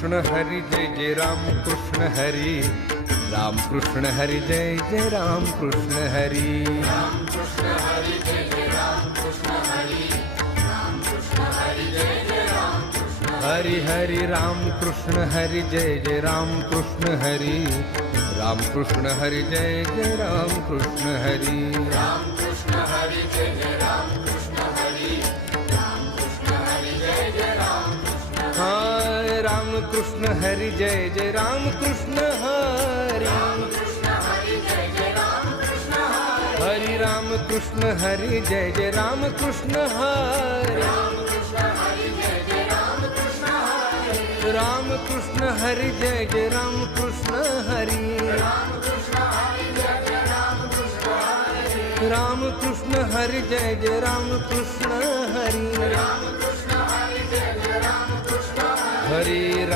कृष्ण हरी जय जय राम कृष्ण हरी, राम कृष्ण हरी जय जय राम कृष्ण हरी, राम कृष्ण हरी जय जय राम कृष्ण हरी, राम कृष्ण हरी जय जय राम कृष्ण हरि हरि राम कृष्ण हरि जय जय राम कृष्ण हरि, राम कृष्ण हरि जय जय राम कृष्ण हरि, राम कृष्ण हरी जय जय राम कृष्ण हरी, राम कृष्ण हरी जय जय राम कृष्ण हाय राम कृष्ण हरि जय जय राम कृष्ण हरि, राम कृष्ण हरी जय जय राम कृष्ण हरी, हरि राम कृष्ण हरि जय जय राम कृष्ण हरि, राम कृष्ण हरी जय जय राम कृष्ण हरी, राम कृष्ण हरि जय जय राम कृष्ण हरि, राम कृष्ण हरी जय जय राम कृष्ण हरी, राम कृष्ण हरि जय जय राम कृष्ण हरि, राम कृष्ण हरी जय जय राम कृष्ण हरी, हरि